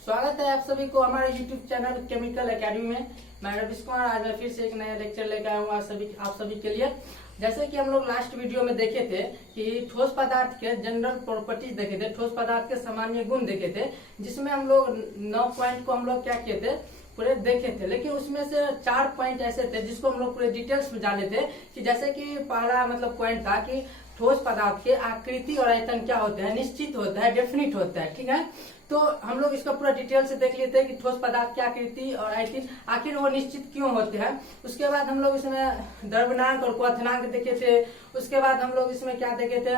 स्वागत है आप सभी को हमारे YouTube चैनल केमिकल एकेडमी में। मैं रविश कुमार आज मैं फिर से एक नया लेक्चर लेकर आया हूँ आप सभी के लिए। जैसे कि हम लोग लास्ट वीडियो में देखे थे कि ठोस पदार्थ के जनरल प्रॉपर्टीज देखे थे, ठोस पदार्थ के सामान्य गुण देखे थे, जिसमें हम लोग 9 पॉइंट को हम लोग क्या किए थे, पूरे देखे थे। लेकिन उसमें से 4 पॉइंट ऐसे थे जिसको हम लोग पूरे डिटेल्स में जाने थे कि जैसे कि पहला पॉइंट था कि ठोस पदार्थ के आकृति और आयतन क्या होता है, निश्चित होता है, डेफिनिट होता है। ठीक है, तो हम लोग इसका पूरा डिटेल से देख लेते हैं कि ठोस पदार्थ की आकृति और आयतन आखिर वो निश्चित क्यों होते हैं। उसके बाद हम लोग इसमें द्रव्यनांक और क्वथनांक देखे थे। उसके बाद हम लोग इसमें क्या देखे थे,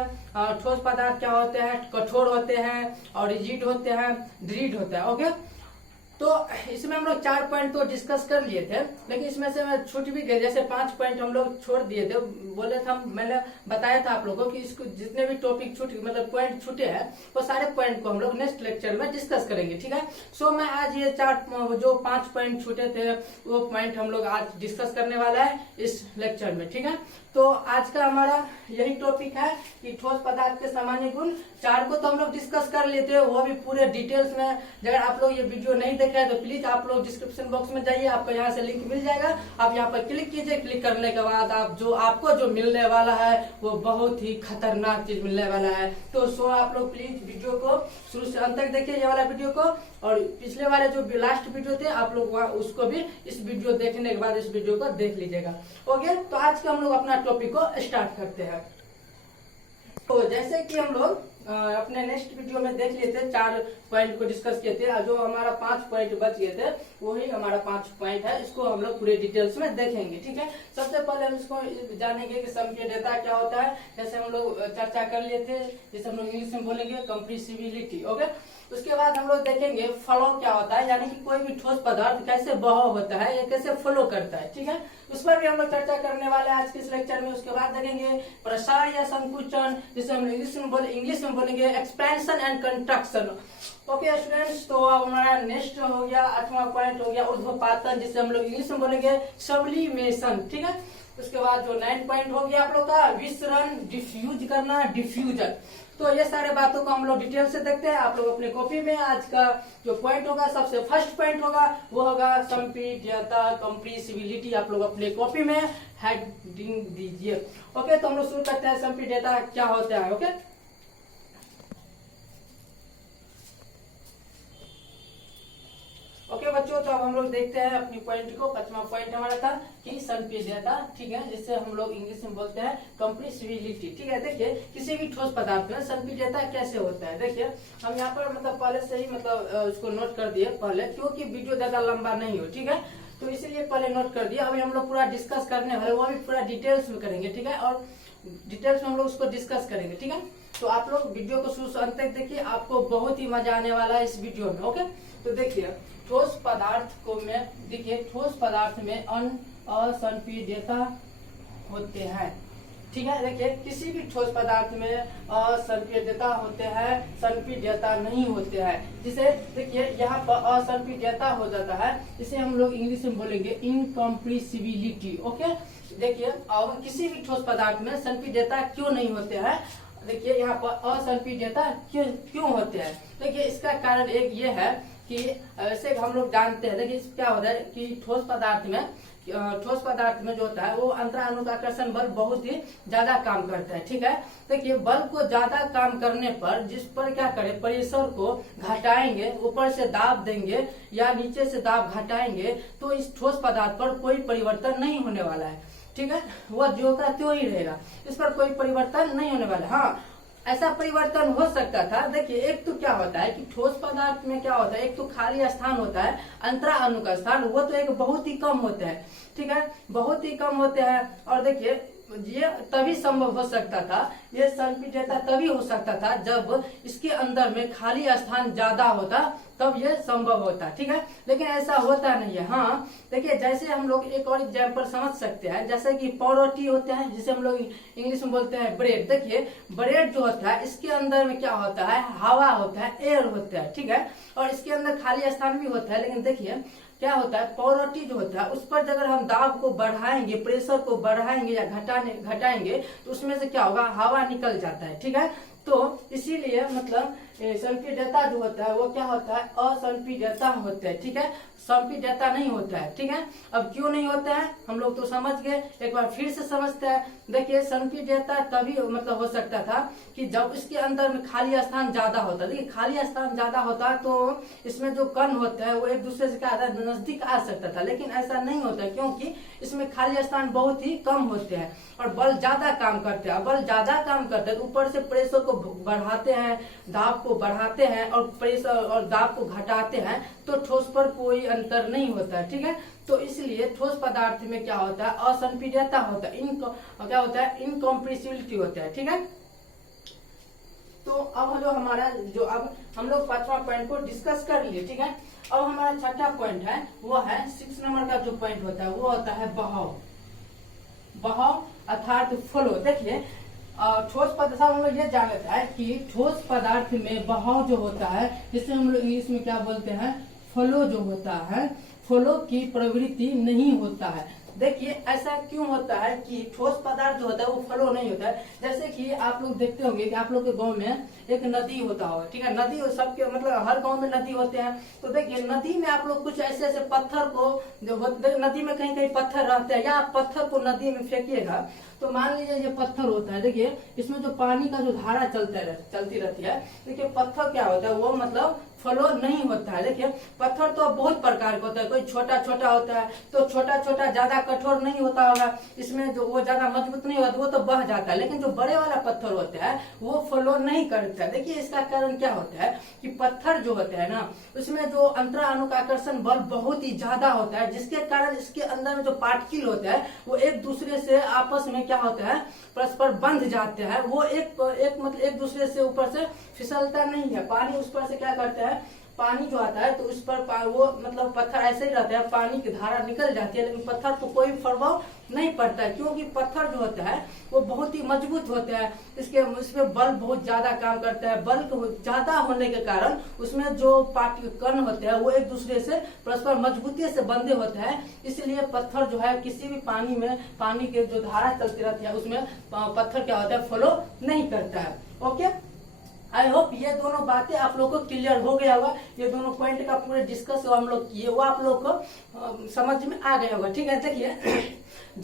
ठोस पदार्थ क्या होते हैं, कठोर होते हैं और रिजिड होते हैं, दृढ़ होता है। ओके, तो इसमें हम लोग 4 पॉइंट तो डिस्कस कर लिए थे, लेकिन इसमें से मैं छूट भी गए। जैसे 5 पॉइंट हम लोग छोड़ दिए थे, बोले थे मैंने बताया था आप लोगों को कि इसको जितने भी टॉपिक पॉइंट छूटे हैं वो सारे पॉइंट को हम लोग नेक्स्ट लेक्चर में डिस्कस करेंगे। ठीक है, सो मैं आज ये 5 पॉइंट छूटे थे वो पॉइंट हम लोग आज डिस्कस करने वाला है इस लेक्चर में। ठीक है, तो आज का हमारा यही टॉपिक है कि ठोस पदार्थ के सामान्य गुण। 4 को तो हम लोग डिस्कस कर लेते हैं, वो भी पूरे डिटेल्स में। अगर आप लोग ये वीडियो नहीं देख रहे हैं तो प्लीज आप लोग डिस्क्रिप्शन बॉक्स में जाइए, आपको यहाँ से लिंक मिल जाएगा। आप यहाँ पर क्लिक कीजिए, क्लिक करने के बाद आपको जो मिलने वाला है वो बहुत ही खतरनाक चीज मिलने वाला है। तो आप लोग प्लीज वीडियो को शुरू से अंत तक देखिए, ये वाला वीडियो को, और पिछले वाले जो लास्ट वीडियो थे आप लोग उसको भी इस वीडियो देखने के बाद इस वीडियो को देख लीजिएगा। ओके, तो आज का हम लोग अपना टॉपिक को स्टार्ट करते हैं। तो जैसे कि हम लोग अपने नेक्स्ट वीडियो में देख लिए थे, 4 पॉइंट को डिस्कस किए थे, जो हमारा 5 पॉइंट बच गए थे वही हमारा 5 पॉइंट है। इसको हम लोग पूरे डिटेल्स में देखेंगे। ठीक है, सबसे पहले हम इसको जानेंगे कि संपीड्यता क्या होता है। जैसे हम लोग चर्चा कर लिए थे, जैसे हम लोग इंग्लिश में बोलेंगे कंप्रेसिबिलिटी। ओके, उसके बाद हम लोग देखेंगे फ्लो क्या होता है, यानी कि कोई भी ठोस पदार्थ कैसे बहाव होता है या कैसे फ्लो करता है। ठीक है, उस पर भी हम लोग चर्चा करने वाले हैं आज के इस लेक्चर में। उसके बाद देखेंगे प्रसार या संकुचन, जिसे हम इंग्लिश में बोलेंगे expansion and construction. Okay students, तो अब हमारा नेक्स्ट हो गया 8वां पॉइंट हो गया ऊर्ध्वपातन, जिसे हम लोग इंग्लिश में बोलेंगे सब्लिमेशन। ठीक है, उसके बाद जो 9 पॉइंट हो गया आप लोग का विसरण, डिफ्यूज करना, डिफ्यूजन। तो ये सारे बातों को हम लोग डिटेल से देखते हैं। आप लोग अपने कॉपी में आज का जो पॉइंट होगा, सबसे फर्स्ट पॉइंट होगा वो होगा संपीड्यता, कंप्रेसिबिलिटी। आप लोग अपने कॉपी में हेडिंग दीजिए। ओके, तो हम लोग शुरू करते हैं संपीड्यता क्या होता है। ओके, बच्चों, तो अब हम लोग देखते हैं अपनी पॉइंट को। 5वां पॉइंट हमारा था कि संपीड्यता। ठीक है, जिससे हम लोग इंग्लिश में बोलते हैं कंप्रेसिबिलिटी। ठीक है, देखिए किसी भी ठोस पदार्थ में संपीड्यता कैसे होता है। देखिए हम यहाँ पर पहले से ही उसको नोट कर दिए पहले, क्योंकि वीडियो ज्यादा लंबा नहीं हो। ठीक है, तो इसीलिए पहले नोट कर दिया। अभी हम लोग पूरा डिस्कस करने वाले, वो भी पूरा डिटेल्स में करेंगे। ठीक है, और डिटेल्स में हम लोग उसको डिस्कस करेंगे। ठीक है, तो आप लोग वीडियो को शुरू से अंत तक देखिए, आपको बहुत ही मजा आने वाला है इस वीडियो में। ओके, तो देखिए ठोस पदार्थ को में देखिए ठोस पदार्थ में असंपीड्यता होते हैं। ठीक है, देखिए किसी भी ठोस पदार्थ में असंपीड्यता होते हैं, संपीड्यता नहीं होते हैं। जिसे देखिए यहाँ पर असंपीड्यता हो जाता है, इसे हम लोग इंग्लिश में बोलेंगे इनकम्प्रेसिबिलिटी। ओके, देखिए अब किसी भी ठोस पदार्थ में संपीड्यता क्यों नहीं होते हैं। देखिए यहाँ पर असंपीड्यता क्यों होते हैं। देखिए इसका कारण एक ये है कि ऐसे हम लोग जानते हैं। देखिए क्या होता है कि ठोस पदार्थ में जो होता है वो अंतरानुकाकर्षण बल बहुत ही ज्यादा काम करता है। ठीक है, देखिए बल को ज्यादा काम करने पर जिस पर क्या करें, प्रेशर को घटाएंगे, ऊपर से दाब देंगे या नीचे से दाब घटाएंगे, तो इस ठोस पदार्थ पर कोई परिवर्तन नहीं होने वाला है। ठीक है, वह जो का त्यों ही रहेगा, इस पर कोई परिवर्तन नहीं होने वाला। हाँ, ऐसा परिवर्तन हो सकता था। देखिए एक तो क्या होता है कि ठोस पदार्थ में क्या होता है, एक तो खाली स्थान होता है, अंतरा अणु का स्थान, वो तो एक बहुत ही कम होते हैं। ठीक है, बहुत ही कम होते हैं। और देखिए ये तभी संभव हो सकता था, ये संपीड्यता तभी हो सकता था जब इसके अंदर में खाली स्थान ज्यादा होता, तब ये संभव होता। ठीक है, लेकिन ऐसा होता नहीं है। हाँ, देखिए जैसे हम लोग एक और एग्जाम्पल समझ सकते हैं, जैसे कि पावरोटी होते हैं, जिसे हम लोग इंग्लिश में बोलते हैं ब्रेड। देखिए ब्रेड जो होता है इसके अंदर में क्या होता है, हवा होता है, एयर होता है। ठीक है, और इसके अंदर खाली स्थान भी होता है। लेकिन देखिए क्या होता है, पावरोटी जो होता है उस पर अगर हम दाब को बढ़ाएंगे, प्रेशर को बढ़ाएंगे या घटाएंगे, तो उसमें से क्या होगा, हवा निकल जाता है। ठीक है, तो इसीलिए संपीड्यता जो होता है वो क्या होता है, असंपीड्यता होता है, ठीक है, संपीड्यता नहीं होता है, ठीक है। अब क्यों नहीं होता है हम लोग तो समझ गए, एक बार फिर से समझते हैं। देखिए संपीड्यता तभी मतलब हो सकता था कि जब इसके अंदर में खाली स्थान ज्यादा होता है। देखिए खाली स्थान ज्यादा होता है तो इसमें जो कण होता है वो एक दूसरे से क्या नजदीक आ सकता था, लेकिन ऐसा नहीं होता है क्योंकि इसमें खाली स्थान बहुत ही कम होते हैं और बल ज्यादा काम करते हैं। बल ज्यादा काम करते हैं तो ऊपर से प्रेशर को बढ़ाते हैं, दाब को बढ़ाते हैं और प्रेशर और दाब को घटाते हैं, तो ठोस पर कोई अंतर नहीं होता है, ठीक है। तो इसलिए ठोस पदार्थ में क्या होता है, असंपीड्यता होता है, क्या होता है, इनकम्प्रेसिबिलिटी होता है, ठीक है। तो अब जो हमारा जो अब हम लोग 5वां पॉइंट को डिस्कस कर लिए, ठीक है। अब हमारा 6ठा पॉइंट है वो है 6 नंबर का जो पॉइंट होता है वो होता है बहाव। बहाव अर्थात फ्लो। देखिए ठोस पदार्थ हम लोग ये जान लेता है कि ठोस पदार्थ में बहाव जो होता है, जिसे हम लोग इंग्लिश में क्या बोलते हैं, फ्लो जो होता है, फ्लो की प्रवृत्ति नहीं होता है। देखिए ऐसा क्यों होता है कि ठोस पदार्थ जो होता है वो फ्लो नहीं होता है। जैसे कि आप लोग देखते होंगे कि आप लोग के गांव में एक नदी होता होगा, ठीक है, नदी सबके मतलब हर गांव में नदी होते हैं। तो देखिए नदी में आप लोग कुछ ऐसे ऐसे पत्थर को जो नदी में कहीं कहीं पत्थर रहते हैं, या आप पत्थर को नदी में फेंकिएगा तो मान लीजिए ये पत्थर होता है। देखिए इसमें जो पानी का जो धारा चलती रहती है, देखिए पत्थर क्या होता है वो मतलब फ्लो नहीं होता है। देखिए पत्थर तो बहुत प्रकार का होता है, कोई छोटा छोटा होता है तो छोटा छोटा ज्यादा कठोर नहीं होता होगा, इसमें जो वो ज्यादा मजबूत नहीं होता, वो तो बह जाता है। लेकिन जो बड़े वाला पत्थर होता है वो फ्लो नहीं करता है। देखिए इसका कारण क्या होता है कि पत्थर जो होता है ना उसमें जो अंतरानुक आकर्षण बल बहुत ही ज्यादा होता है, जिसके कारण इसके अंदर में जो पार्टिकल होता है वो एक दूसरे से आपस में क्या होता है, परस्पर बंध जाते हैं। वो एक मतलब एक दूसरे से ऊपर से फिसलता नहीं है। पानी उस पर से क्या करता है, पानी जो आता है तो उस पर वो मतलब पत्थर ऐसे ही रहता है, पानी की धारा निकल जाती है, लेकिन पत्थर को कोई प्रभाव नहीं पड़ता है क्योंकि पत्थर जो होता है वो बहुत ही मजबूत होता है। उसमें बल बहुत ज्यादा काम करता है। बल ज्यादा होने के कारण उसमें जो कण होते हैं वो एक दूसरे से परस्पर मजबूती से बंधे होते हैं। इसलिए पत्थर जो है किसी भी पानी में पानी के जो धारा चलती रहती है उसमें पत्थर क्या होता है, फ्लो नहीं करता है। ओके, आई होप ये दोनों बातें आप लोगों को क्लियर हो गया होगा। ये दोनों पॉइंट का पूरे डिस्कस हम लोग किए वो आप लोग को समझ में आ गया होगा, ठीक है। देखिए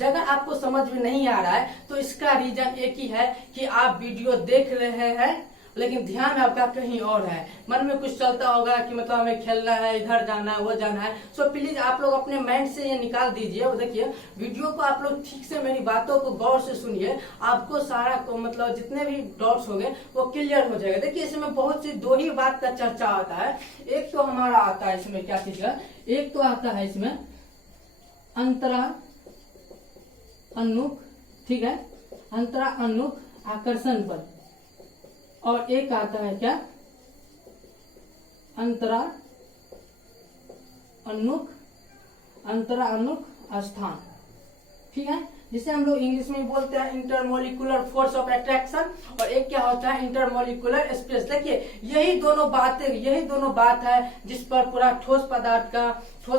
अगर आपको समझ में नहीं आ रहा है तो इसका रीजन एक ही है कि आप वीडियो देख रहे हैं लेकिन ध्यान आपका कहीं और है। मन में कुछ चलता होगा कि मतलब हमें खेलना है, इधर जाना है, वो जाना है। सो प्लीज आप लोग अपने माइंड से ये निकाल दीजिए। देखिए वीडियो को आप लोग ठीक से मेरी बातों को गौर से सुनिए, आपको सारा को मतलब जितने भी डाउट्स होंगे वो क्लियर हो जाएगा। देखिए इसमें बहुत सी दो ही बात का चर्चा आता है। एक तो हमारा आता है इसमें क्या चीज है, एक तो आता है इसमें अंतरा अनुक, ठीक है, अंतरा अनुक आकर्षण पर, और एक आता है क्या, अंतरा अनुक स्थान, ठीक है, जिसे हम लोग इंग्लिश में बोलते हैं इंटरमोलिकुलर फोर्स ऑफ अट्रैक्शन, और एक क्या होता है इंटरमोलिकुलर स्पेस। देखिए यही दोनों बात है जिस पर पूरा ठोस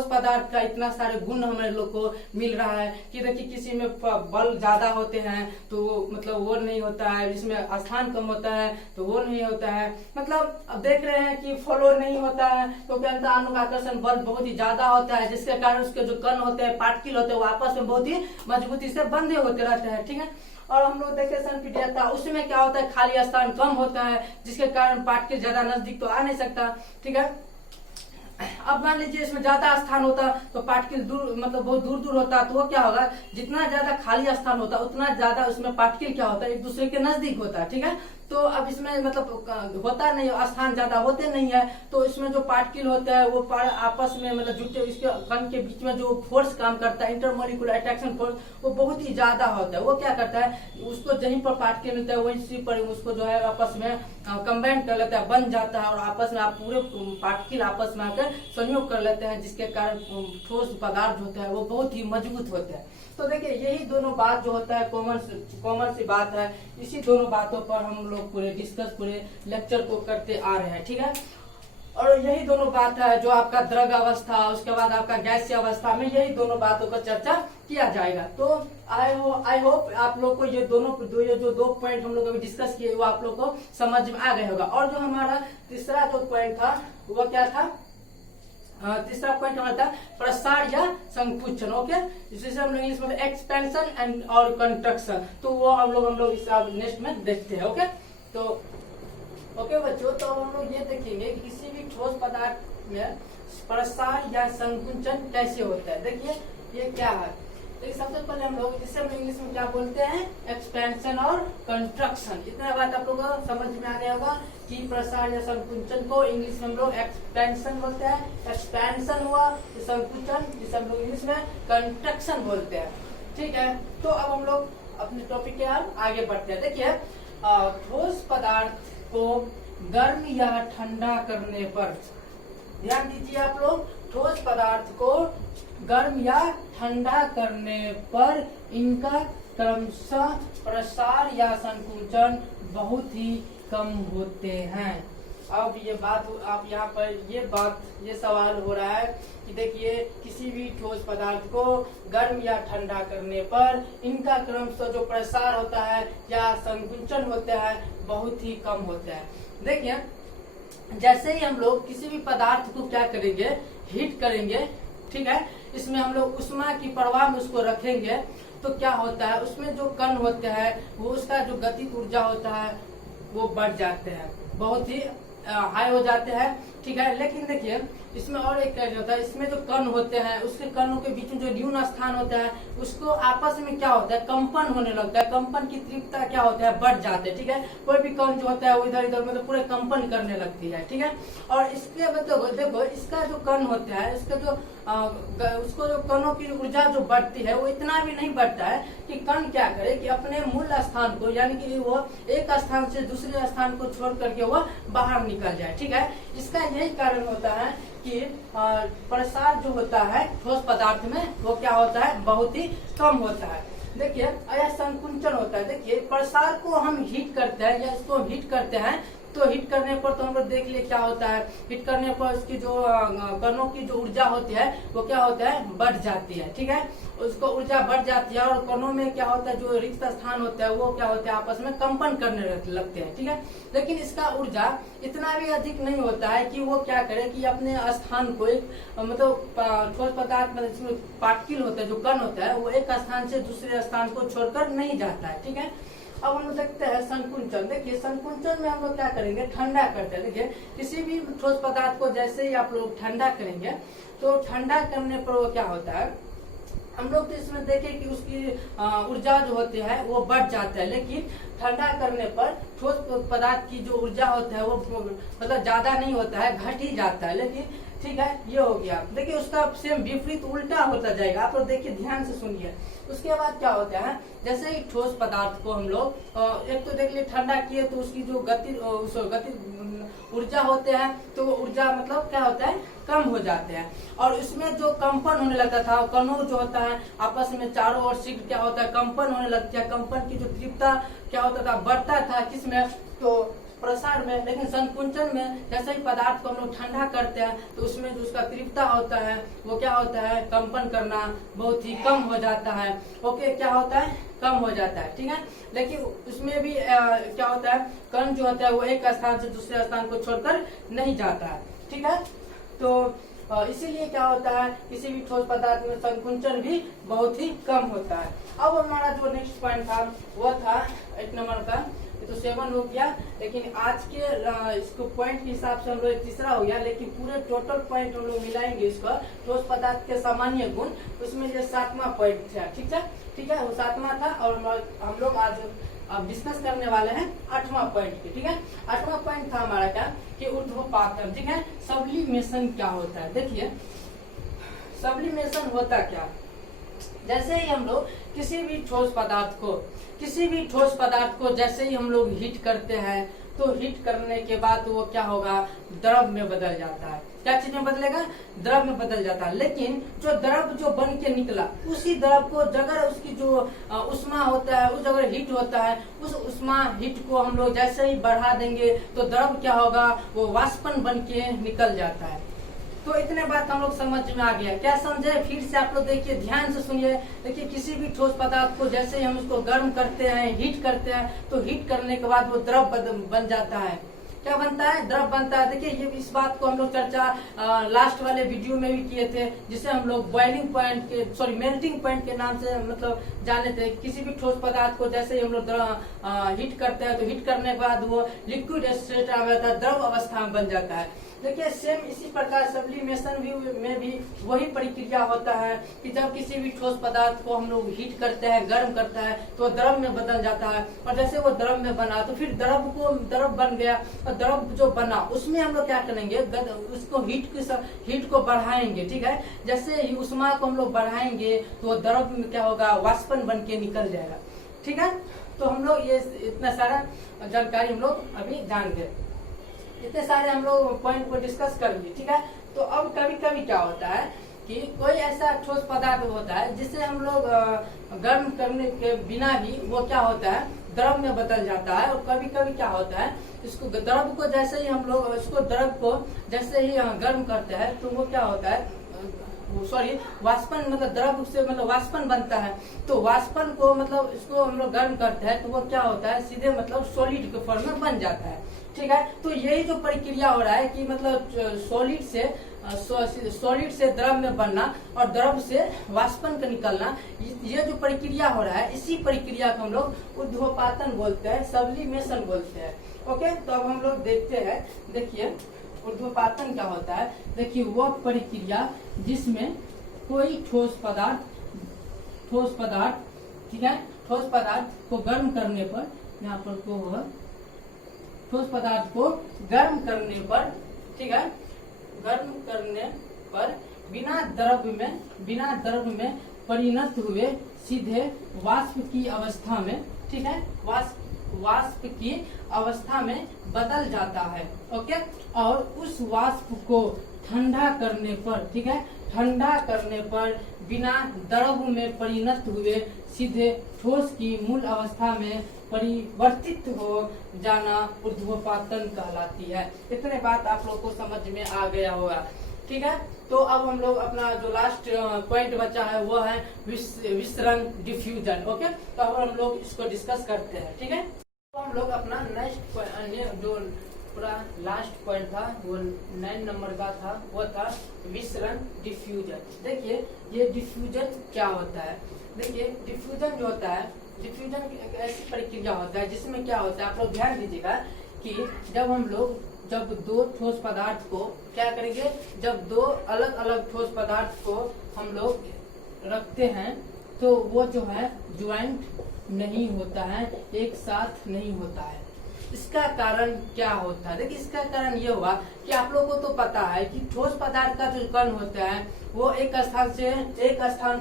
पदार्थ का इतना सारे गुण हमें लोग को मिल रहा है कि देखिए किसी में बल ज्यादा होते हैं तो मतलब वो नहीं होता है, जिसमें स्थान कम होता है तो वो नहीं होता है। मतलब अब देख रहे हैं कि फ्लो नहीं होता है क्योंकि अंतरानुक आकर्षण बल बहुत ही ज्यादा होता है, जिसके कारण उसके जो कण होते हैं, पार्टिकल होते हैं, वो आपस में बहुत ही मजबूती से बंधे होते रहते हैं, ठीक है। और हम लोग देखे संपीड्यता, उसमें क्या होता है, खाली स्थान कम होता है जिसके कारण पार्टिकल ज्यादा नजदीक तो आ नहीं सकता, ठीक है। अब मान लीजिए इसमें ज्यादा स्थान होता तो पार्टिकल दूर मतलब बहुत दूर दूर होता, तो वो क्या होगा, जितना ज्यादा खाली स्थान होता उतना ज्यादा उसमें पार्टिकल क्या होता है, एक दूसरे के नजदीक होता है, ठीक है। तो अब इसमें मतलब होता नहीं, स्थान ज्यादा होते नहीं है, तो इसमें जो पार्टिकल होता है वो आपस में मतलब जुटे, इसके कण के बीच में जो फोर्स काम करता है इंटरमोलिकुलर अट्रैक्शन फोर्स, वो बहुत ही ज्यादा होता है। वो क्या करता है, उसको जहीं पर पार्टिकल मिलता है वहीं पर उसको जो है आपस में कंबाइन कर लेता है, बन जाता है, और आपस में आप पूरे पार्टिकल आपस में आकर संयोग कर लेते हैं, जिसके कारण ठोस पदार्थ होता है वो बहुत ही मजबूत होता है। तो देखिए यही दोनों बात जो होता है कॉमन सी बात है। इसी दोनों बातों पर हम लोग पूरे डिस्कस पूरे लेक्चर को करते आ रहे हैं, ठीक है। और यही दोनों बात है जो आपका द्रव अवस्था, उसके बाद आपका गैसीय अवस्था में यही दोनों बातों पर चर्चा किया जाएगा। तो आई होप आप लोग को ये जो दो पॉइंट हम लोग अभी डिस्कस किए वो आप लोग को समझ में आ गया होगा। और जो हमारा तीसरा जो पॉइंट था वो क्या था, तीसरा पॉइंट हमारा था प्रसार या संकुचन। ओके, जिसे हम लोग इंग्लिश में एक्सपेंशन एंड और कंट्रक्शन, तो वो हम लोग इस नेक्स्ट में देखते हैं। ओके, तो ओके बच्चों, तो हम लोग ये देखेंगे कि किसी भी ठोस पदार्थ में प्रसार या संकुचन कैसे होता है। देखिए ये क्या है, तो सबसे पहले हम लोग जिसे हम इंग्लिश में क्या बोलते हैं, एक्सपेंशन और कंट्रक्शन। इतना बात आप लोगों को समझ में आ गया होगा कि प्रसार या संकुचन को इंग्लिश में हम लोग एक्सपेंशन बोलते हैं, एक्सपेंशन हुआ तो संकुचन जिसे हम लोग इंग्लिश में कंट्रक्शन बोलते हैं। ठीक है, तो अब हम लोग अपने टॉपिक के आगे बढ़ते हैं। देखिए ठोस पदार्थ को गर्म या ठंडा करने पर, ध्यान दीजिए आप लोग, ठोस पदार्थ को गर्म या ठंडा करने पर इनका क्रमशः प्रसार या संकुचन बहुत ही कम होते हैं। अब ये बात आप यहाँ पर ये सवाल हो रहा है कि देखिए किसी भी ठोस पदार्थ को गर्म या ठंडा करने पर इनका क्रमशः जो प्रसार होता है या संकुचन होता है बहुत ही कम होता है। देखिए जैसे ही हम लोग किसी भी पदार्थ को क्या करेंगे, हीट करेंगे, ठीक है, इसमें हम लोग उष्मा की प्रवाह में उसको रखेंगे तो क्या होता है, उसमें जो कण होते हैं वो उसका जो गतिज ऊर्जा होता है वो बढ़ जाते हैं, बहुत ही हाई हो जाते हैं। ठीक है, लेकिन देखिए इसमें और एक कार्य होता है, इसमें जो कण होते हैं उसके कणों के बीच में जो न्यून स्थान होता है उसको आपस में क्या होता है, कंपन होने लगता है, कंपन की तीव्रता क्या होता है, बढ़ जाते हैं। ठीक है, कोई भी कण जो होता है वो इधर इधर मतलब पूरे कंपन करने लगती है। ठीक है, और इसके मतलब देखो इसका जो कण होता है इसका जो उसको जो कणों की ऊर्जा जो बढ़ती है वो इतना भी नहीं बढ़ता है कि कण क्या करे कि अपने मूल स्थान को, यानी कि वो एक स्थान से दूसरे स्थान को छोड़ करके वो बाहर निकल जाए। ठीक है, इसका यही कारण होता है कि प्रसार जो होता है ठोस पदार्थ में वो क्या होता है, बहुत ही कम होता है। देखिए यह संकुचन होता है। देखिए प्रसार को हम हीट करते हैं या इसको हीट करते हैं तो हीट करने पर तो हम लोग देख लिए क्या होता है, हीट करने पर उसकी जो कणों की जो ऊर्जा होती है वो क्या होता है, बढ़ जाती है। ठीक है, उसको ऊर्जा बढ़ जाती है और कणों में क्या होता है, जो रिक्त स्थान होता है वो क्या होता है, आपस में कंपन करने लगते हैं। ठीक है, लेकिन इसका ऊर्जा इतना भी अधिक नहीं होता है कि वो क्या करे कि अपने स्थान को मतलब ठोस पदार्थ में जिसमें पार्टिकल होता है, जो कण होता है वो एक स्थान से दूसरे स्थान को छोड़कर नहीं जाता है। ठीक है, अब हम देखते हैं संकुचन। देखिए संकुचन में हम लोग क्या करेंगे, ठंडा करते हैं। देखिए किसी भी ठोस पदार्थ को जैसे ही आप लोग ठंडा करेंगे तो ठंडा करने पर वो क्या होता है, हम लोग तो इसमें देखें कि उसकी ऊर्जा जो होती है वो बढ़ जाता है, लेकिन ठंडा करने पर ठोस पदार्थ की जो ऊर्जा होता है वो मतलब ज्यादा नहीं होता है, घट ही जाता है। लेकिन ठीक है, ये हो गया। देखिए उसका सेम विपरीत उल्टा होता जाएगा। आप लोग देखिए ध्यान से सुनिए। उसके बाद क्या होता है, जैसे ही ठोस पदार्थ को हम लोग एक तो देख लिए ठंडा किए तो उसकी जो गति ऊर्जा होते हैं तो ऊर्जा मतलब क्या होता है, कम हो जाते हैं। और इसमें जो कंपन होने लगता था, कणों जो होता है आपस में चारों ओर शीघ्र क्या होता है, कंपन होने लगती है। कंपन की जो तीव्रता क्या होता था, बढ़ता था किसमें, तो प्रसार में। लेकिन संकुचन में जैसे ही पदार्थ को हम लोग ठंडा करते हैं तो उसमें जो उसका तीव्रता होता है वो क्या होता है, कंपन करना बहुत ही कम हो जाता है। ओके, क्या होता है, कम हो जाता है। ठीक है, लेकिन उसमें भी क्या होता है, कण जो होता है वो एक स्थान से दूसरे स्थान को छोड़कर नहीं जाता है। ठीक है, तो इसीलिए क्या होता है, किसी भी ठोस पदार्थ में संकुचन भी बहुत ही कम होता है। अब हमारा जो नेक्स्ट पॉइंट था वो था 8 नंबर का, तो 7 हो गया। लेकिन आज के इसको पॉइंट के हिसाब से हम लोग तीसरा हो गया, लेकिन पूरे टोटल पॉइंट हम लोग मिलाएंगे इसका ठोस पदार्थ के सामान्य गुण, उसमें ये 7वां पॉइंट था। ठीक है, ठीक है, वो 7वां था और हम लोग आज अब डिस्कस करने वाले हैं 8वां पॉइंट की। ठीक है, 8वां पॉइंट था हमारा क्या कि ऊर्ध्वपातन। ठीक है, सब्लिमेशन क्या होता है। देखिए सब्लिमेशन होता क्या, जैसे ही हम लोग किसी भी ठोस पदार्थ को जैसे ही हम लोग हीट करते हैं तो हीट करने के बाद वो क्या होगा, द्रव में बदल जाता है। क्या चीज में बदलेगा, द्रव में बदल जाता है। लेकिन जो द्रव जो बन के निकला उसी द्रव को जगह उसकी जो उष्मा होता है, उस जगह हीट होता है, उस उष्मा हीट को हम लोग जैसे ही बढ़ा देंगे तो द्रव क्या होगा, वो वाष्पन बन के निकल जाता है। तो इतने बात हम लोग समझ में आ गया। क्या समझे, फिर से आप लोग देखिए, ध्यान से सुनिए। देखिए किसी भी ठोस पदार्थ को जैसे ही हम उसको गर्म करते हैं, हीट करते हैं, तो हीट करने के बाद वो द्रव बन जाता है। क्या बनता है, द्रव बनता है। देखिए ये इस बात को हम लोग चर्चा लास्ट वाले वीडियो में भी किए थे, जिसे हम लोग बॉइलिंग पॉइंट के मेल्टिंग पॉइंट के नाम से मतलब जाने थे। किसी भी ठोस पदार्थ को जैसे ही हम लोग हीट करते हैं तो हीट करने के बाद वो लिक्विड स्टेट आ जाता है, द्रव अवस्था में बन जाता है। देखिए सेम इसी प्रकार सब्लिमेशन में भी वही प्रक्रिया होता है कि जब किसी भी ठोस पदार्थ को हम लोग हीट करते हैं, गर्म करता है, तो द्रव में बदल जाता है। और जैसे वो द्रव में बना तो फिर द्रव बन गया, और द्रव जो बना उसमें हम लोग क्या करेंगे, उसको हीट को बढ़ाएंगे। ठीक है, जैसे ही उष्मा को हम लोग बढ़ाएंगे तो द्रव में क्या होगा, वाष्पन बन के निकल जाएगा। ठीक है, तो हम लोग ये इतना सारा जानकारी हम लोग अभी जान गए, इतने सारे हम लोग पॉइंट को डिस्कस कर लिए। ठीक है, तो अब कभी कभी क्या होता है कि कोई ऐसा ठोस पदार्थ होता है जिसे हम लोग गर्म करने के बिना ही वो क्या होता है, द्रव में बदल जाता है। और कभी कभी क्या होता है, इसको द्रव को जैसे ही हम लोग इसको द्रव को जैसे ही गर्म करते हैं तो वो क्या होता है, वाष्पन मतलब द्रव से मतलब वाष्पन बनता है। तो वाष्पन को मतलब इसको हम लोग गर्म करते हैं तो वो क्या होता है, सीधे मतलब सॉलिड के फॉर्म में बन जाता है। ठीक है, तो यही जो प्रक्रिया हो रहा है कि मतलब सॉलिड से द्रव में बनना और द्रव से वाष्पन का निकलना, ये जो प्रक्रिया हो रहा है, इसी प्रक्रिया को हम लोग ऊर्ध्वपातन बोलते हैं, सब्लिमेशन बोलते हैं। ओके, तो अब हम लोग देखते हैं। देखिए ऊर्ध्वपातन क्या होता है। देखिए वह प्रक्रिया जिसमें कोई ठोस पदार्थ ठीक है, ठोस पदार्थ को गर्म करने पर, यहाँ पर को ठोस पदार्थ को गर्म करने पर, ठीक है, गर्म करने पर बिना द्रव में परिणत हुए सीधे वाष्प की अवस्था में, ठीक है, वाष्प की अवस्था में बदल जाता है। ओके, और उस वाष्प को ठंडा करने पर, ठीक है, ठंडा करने पर बिना द्रव में परिणत हुए सीधे ठोस की मूल अवस्था में परिवर्तित हो जाना ऊर्ध्वपातन कहलाती है। इतने बात आप लोग को समझ में आ गया होगा। ठीक है, तो अब हम लोग अपना जो लास्ट पॉइंट बचा है वो है विसरण, डिफ्यूजन। ओके, तो अब हम लोग इसको डिस्कस करते हैं। ठीक है, तो हम लोग अपना नेक्स्ट जो पूरा लास्ट पॉइंट था वो 9 नंबर का था, वो था विसरण, डिफ्यूजन। देखिए ये डिफ्यूजन क्या होता है। देखिए डिफ्यूजन जो होता है, डिफ्यूजन एक ऐसी प्रक्रिया होता है जिसमें क्या होता है, आप लोग ध्यान दीजिएगा कि जब दो ठोस पदार्थ को क्या करेंगे, जब दो अलग अलग ठोस पदार्थ को हम लोग रखते हैं तो वो जो है ज्वाइंट नहीं होता है, एक साथ नहीं होता है। इसका कारण क्या होता है, देखिए इसका कारण ये हुआ कि आप लोगों को तो पता है कि ठोस पदार्थ का जो कण होता है वो एक स्थान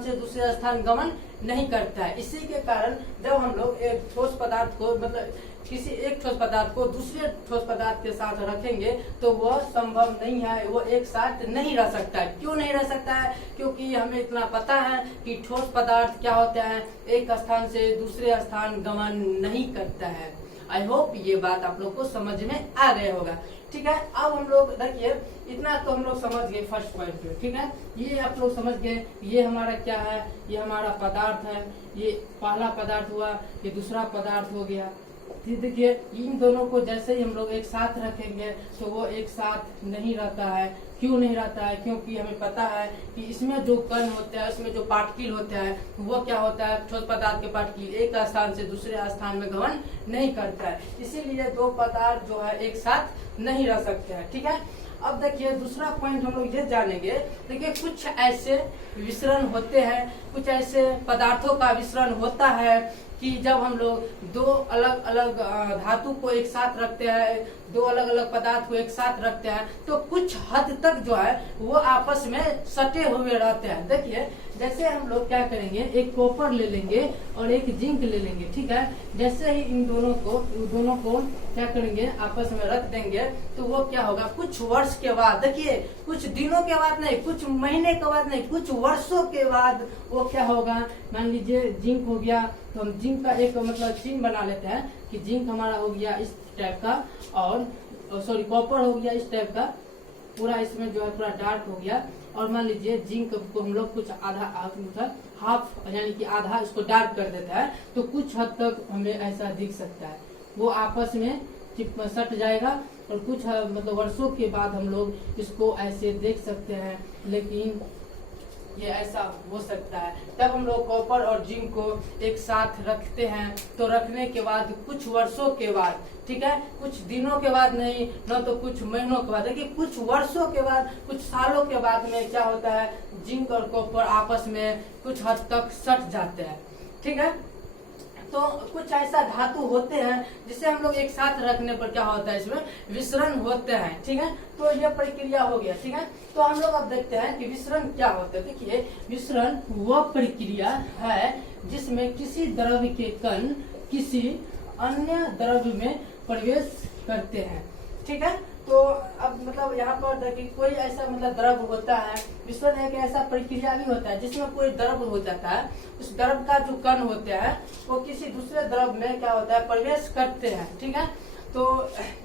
से दूसरे स्थान गमन नहीं करता है। इसी के कारण जब हम लोग एक ठोस पदार्थ को मतलब किसी एक ठोस पदार्थ को दूसरे ठोस पदार्थ के साथ रखेंगे तो वह संभव नहीं है, वो एक साथ नहीं रह सकता है। क्यों नहीं रह सकता है, क्योंकि हमें इतना पता है कि ठोस पदार्थ क्या होता है, एक स्थान से दूसरे स्थान गमन नहीं करता है। आई होप ये बात आप लोग को समझ में आ गया होगा। ठीक है, अब हम लोग देखिए इतना तो हम लोग समझ गए फर्स्ट पॉइंट पे। ठीक है, ये आप लोग समझ गए, ये हमारा क्या है, ये हमारा पदार्थ है, ये पहला पदार्थ हुआ, ये दूसरा पदार्थ हो गया। देखिए इन दोनों को जैसे ही हम लोग एक साथ रखेंगे तो वो एक साथ नहीं रहता है। क्यों नहीं रहता है, क्योंकि हमें पता है कि इसमें जो कण होता है, उसमें जो पार्टिकल होता है वो क्या होता है, ठोस पदार्थ के पार्टिकल एक स्थान से दूसरे स्थान में गमन नहीं करता है। इसीलिए दो पदार्थ जो है एक साथ नहीं रह सकते हैं। ठीक है, अब देखिए दूसरा पॉइंट हम लोग ये जानेंगे। देखिए कुछ ऐसे विसरण होते हैं, कुछ ऐसे पदार्थों का विसरण होता है कि जब हम लोग दो अलग अलग धातु को एक साथ रखते हैं, दो अलग अलग पदार्थ को एक साथ रखते हैं, तो कुछ हद तक जो है वो आपस में सटे हुए रहते हैं। देखिए जैसे हम लोग क्या करेंगे, एक कॉपर ले लेंगे और एक जिंक ले लेंगे, ठीक है। जैसे ही इन दोनों को क्या करेंगे, आपस में रख देंगे, तो वो क्या होगा, कुछ वर्ष के बाद, देखिए कुछ दिनों के बाद नहीं, कुछ महीने के बाद नहीं, कुछ वर्षों के बाद वो क्या होगा, मान लीजिए जिंक हो गया, तो हम जिंक का एक मतलब चिन्ह बना लेते हैं कि जिंक हमारा हो गया इस टाइप का, और सॉरी कॉपर हो गया इस टाइप का, पूरा इसमें जो है पूरा डार्क हो गया। और मान लीजिए जिंक को हम लोग कुछ आधा मतलब हाफ यानी कि आधा इसको डार्क कर देता है, तो कुछ हद तक हमें ऐसा दिख सकता है, वो आपस में सट जाएगा और कुछ मतलब वर्षों के बाद हम लोग इसको ऐसे देख सकते हैं। लेकिन ये ऐसा हो सकता है, तब हम लोग कॉपर और जिंक को एक साथ रखते हैं, तो रखने के बाद कुछ वर्षों के बाद, ठीक है, कुछ दिनों के बाद नहीं, न तो कुछ महीनों के बाद, देखिए कुछ वर्षों के बाद, कुछ सालों के बाद में क्या होता है, जिंक और कॉपर आपस में कुछ हद तक सट जाते हैं, ठीक है। तो कुछ ऐसा धातु होते हैं जिसे हम लोग एक साथ रखने पर क्या होता है, इसमें विसरण होते हैं, ठीक है। तो यह प्रक्रिया हो गया, ठीक है। तो हम लोग अब देखते हैं कि विसरण क्या होता है। देखिए विसरण वह प्रक्रिया है जिसमें किसी द्रव्य के कण किसी अन्य द्रव्य में प्रवेश करते हैं, ठीक है। तो अब मतलब यहाँ पर देखिए कोई ऐसा मतलब द्रव्य होता है, विसरण एक ऐसा प्रक्रिया भी होता है जिसमें कोई द्रव्य हो जाता है, उस द्रव्य का जो कण होते हैं वो किसी दूसरे द्रव्य में क्या होता है, प्रवेश करते हैं, ठीक है। तो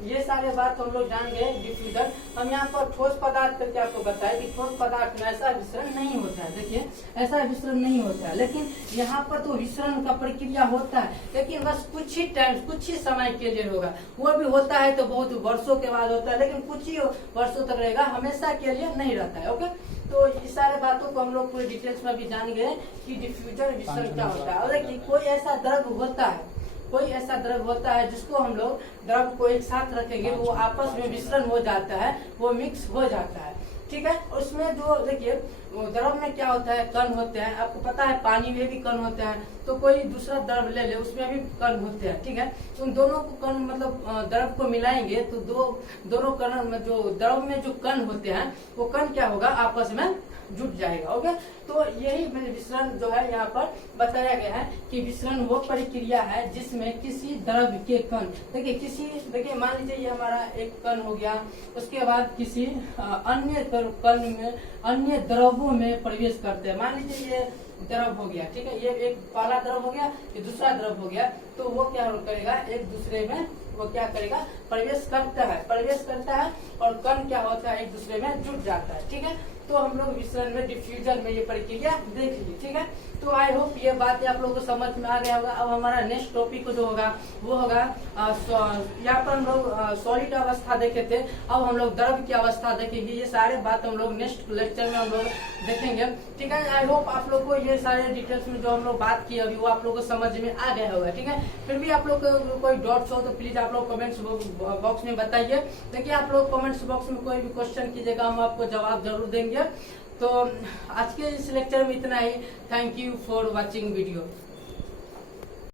ये सारे बात हम लोग जान गए डिफ्यूजन। हम यहाँ पर ठोस पदार्थ करके आपको बताया कि ठोस पदार्थ में ऐसा विसरण नहीं होता है, देखिए ऐसा विसरण नहीं होता है, लेकिन यहाँ पर तो विसरण का प्रक्रिया होता है, लेकिन बस कुछ ही टाइम, कुछ ही समय के लिए होगा। वो भी होता है तो बहुत वर्षों के बाद होता है, लेकिन कुछ ही वर्षों तक रहेगा, हमेशा के लिए नहीं रहता है। ओके, तो इस सारे बातों को हम लोग पूरे डिटेल्स में भी जान गए कि डिफ्यूजन विसरण क्या होता है। और देखिए कोई ऐसा द्रव्य होता है, कोई ऐसा द्रव्य होता है जिसको हम लोग द्रव्य को एक साथ रखेंगे, वो आपस में मिश्रण हो जाता है, वो मिक्स हो जाता है, ठीक है। उसमें जो देखिए द्रव्य में क्या होता है, कण होते हैं, आपको पता है पानी में भी कण होते हैं, तो कोई दूसरा द्रव्य ले ले उसमें भी कण होते हैं, ठीक है। उन दोनों को कण मतलब द्रव्य को मिलाएंगे तो दोनों कण में जो द्रव्य में जो कण होते हैं वो कण क्या होगा, आपस में जुट जाएगा। ओके, तो यही विसरण जो है यहाँ पर बताया गया है कि विसरण वो प्रक्रिया है जिसमें किसी द्रव्य के कण, देखिए मान लीजिए ये हमारा एक कण हो गया, उसके बाद किसी अन्य कण में अन्य द्रव्यों में प्रवेश करते हैं। मान लीजिए ये द्रव हो गया, ठीक है, ये एक पहला द्रव हो गया, ये दूसरा द्रव हो गया, तो वो क्या करेगा, एक दूसरे में वो क्या करेगा, प्रवेश करता है और कण क्या होता है, एक दूसरे में जुट जाता है, ठीक है। तो हम लोग विसरण में डिफ्यूजन में ये प्रक्रिया देख ली, ठीक है। तो आई होप ये बात आप लोगों को समझ में आ गया होगा। अब हमारा नेक्स्ट टॉपिक जो होगा वो होगा यहाँ पर हम लोग सॉलिड अवस्था देखे थे, अब हम लोग द्रव्य की अवस्था देखेंगे। ये सारे बात हम लोग नेक्स्ट लेक्चर में हम लोग देखेंगे, ठीक है। आई होप आप लोग को ये सारे डिटेल्स में जो हम लोग बात की अभी वो आप लोग को समझ में आ गया होगा, ठीक है। फिर भी आप लोग को कोई डाउट्स हो तो प्लीज आप लोग कमेंट्स बॉक्स में बताइए। देखिए आप लोग कमेंट्स बॉक्स में कोई भी क्वेश्चन कीजिएगा, हम आपको जवाब जरूर देंगे। तो आज के इस लेक्चर में इतना ही। Thank you for watching video.